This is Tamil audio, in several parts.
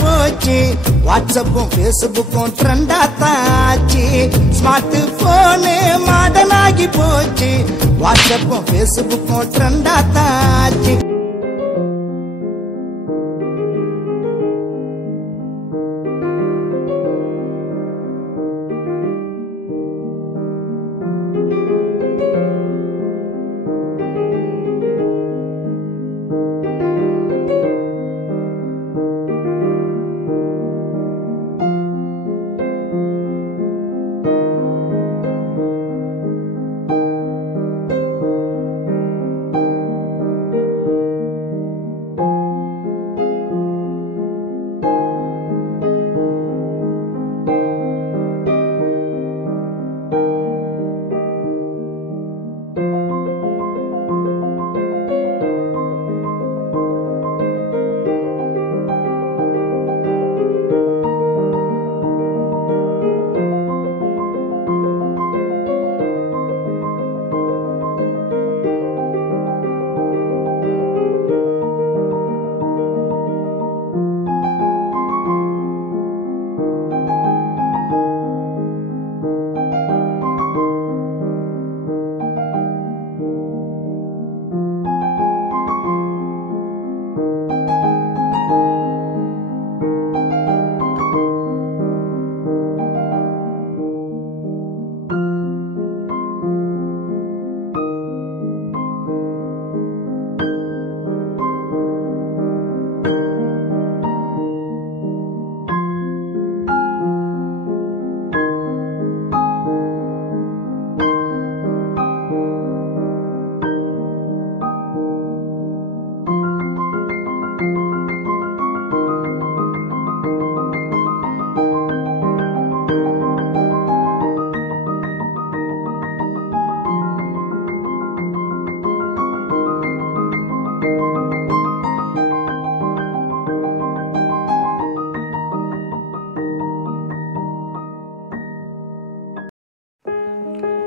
போச்சு. வாட்ஸ்அப்பும் ஃபேஸ்புக்கும் ட்ரெண்டாத்தாச்சு. ஸ்மார்ட் போனு மாடர்ன் ஆகி போச்சு. வாட்ஸ்அப்பும் ஃபேஸ்புக்கும் ட்ரெண்டாத்தாச்சு.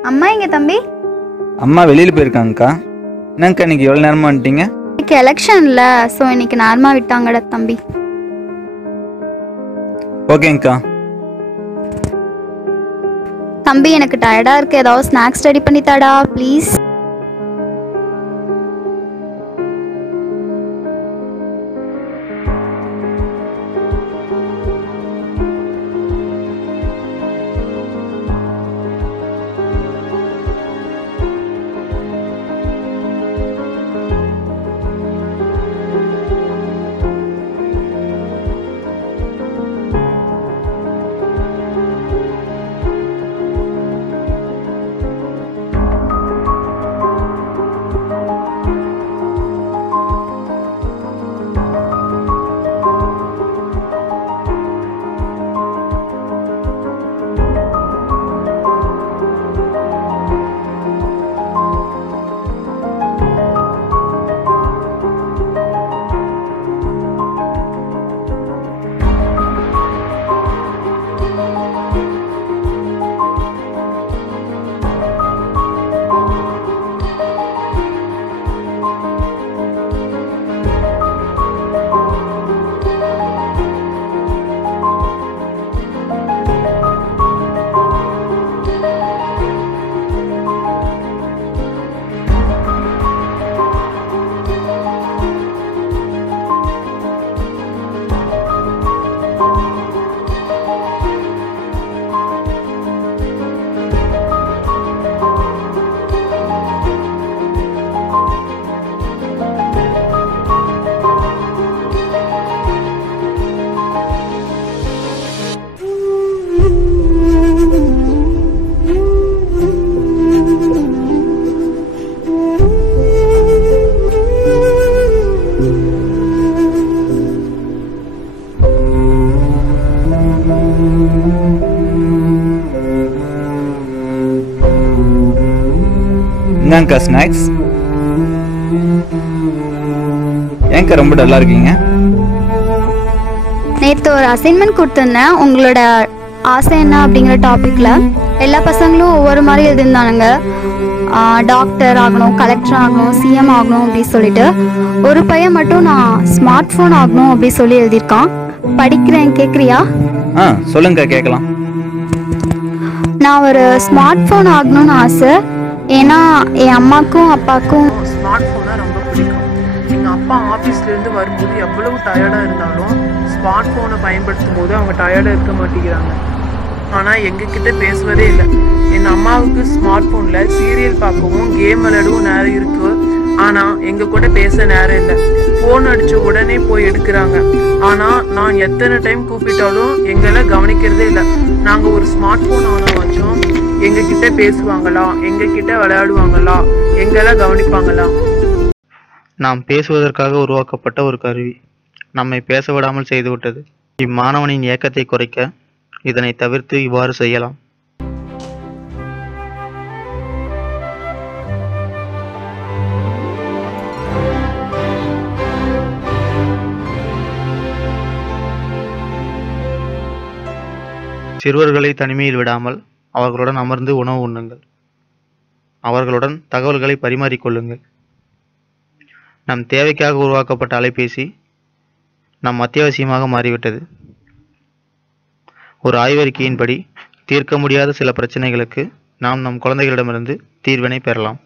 அம்மா எங்க தம்பி? அம்மா வெளியில் போயிருக்காங்கக்கா. என்னங்கக்கா இன்னைக்கு எவ்வளோ நேரமாக வந்துட்டீங்க? இன்னைக்கு எலெக்ஷன்ல, ஸோ இன்னைக்கு நேரமா விட்டாங்கடா தம்பி. ஓகேங்கக்கா. தம்பி எனக்கு டயர்டா இருக்கு, ஏதாவது ஸ்நாக்ஸ் ரெடி பண்ணி தாடா ப்ளீஸ். என்னங்கக்கா ஸ்நாக்ஸ்? ஏங்கக்கா ரொம்ப டல்லா இருக்கீங்க? நேற்று ஒரு அசைன்மெண்ட் கொடுத்துருந்தேன். உங்களோட ஆசை என்ன அப்படிங்கிற டாப்பிக்கில் எல்லா பசங்களும் ஒவ்வொரு மாதிரி எழுதியிருந்தானுங்க. டாக்டர் ஆகணும், கலெக்டர் ஆகணும், சிஎம் ஆகணும் அப்படின்னு சொல்லிட்டு. ஒரு பையன் மட்டும் நான் ஸ்மார்ட் ஃபோன் ஆகணும் அப்படி சொல்லி எழுதியிருக்கான். படிக்கிறேன், கேட்குறியா? சொல்லுங்கக்கா, கேட்கலாம். நான் ஒரு ஸ்மார்ட் ஃபோன் ஆகணும்னு ஆசை. ஏன்னா என் அம்மாக்கும் அப்பாவுக்கும் ஸ்மார்ட் ஃபோனை ரொம்ப பிடிக்கும். எங்கள் அப்பா ஆஃபீஸ்லேருந்து வரும்போது எவ்வளவு டயர்டாக இருந்தாலும் ஸ்மார்ட் ஃபோனை பயன்படுத்தும் போது அவங்க டயர்டாக இருக்க மாட்டேங்கிறாங்க. ஆனால் எங்ககிட்ட பேசுவதே இல்லை. என் அம்மாவுக்கு ஸ்மார்ட் ஃபோனில் சீரியல் பார்க்கவும் கேம் விளையாடவும் நேரம் இருக்கு. ஆனால் எங்கள் கூட பேச நேரம் இல்லை. ஃபோன் அடித்த உடனே போய் எடுக்கிறாங்க. ஆனால் நான் எத்தனை டைம் கூப்பிட்டாலும் எங்களை கவனிக்கிறதே இல்லை. நாங்கள் ஒரு ஸ்மார்ட் ஃபோன் ஆனாச்சும் எங்ககிட்ட பேசுவாங்களா, எங்ககிட்ட விளையாடுவாங்களா, எங்களை கவனிப்பாங்களா? நாம் பேசுவதற்காக உருவாக்கப்பட்ட ஒரு கருவி நம்மை பேச விடாமல் செய்துவிட்டது. இம்மாணவனின் ஏக்கத்தை குறைக்க இதனை தவிர்த்து இவ்வாறு செய்யலாம். சிறுவர்களை தனிமையில் விடாமல் அவர்களுடன் அமர்ந்து உணவு உண்ணுங்கள். அவர்களுடன் தகவல்களை பரிமாறிக்கொள்ளுங்கள். நம் தேவைக்காக உருவாக்கப்பட்ட அலைபேசி நம் அத்தியாவசியமாக மாறிவிட்டது. ஒரு ஆய்வறிக்கையின்படி தீர்க்க முடியாத சில பிரச்சனைகளுக்கு நாம் நம் குழந்தைகளிடமிருந்து தீர்வினை பெறலாம்.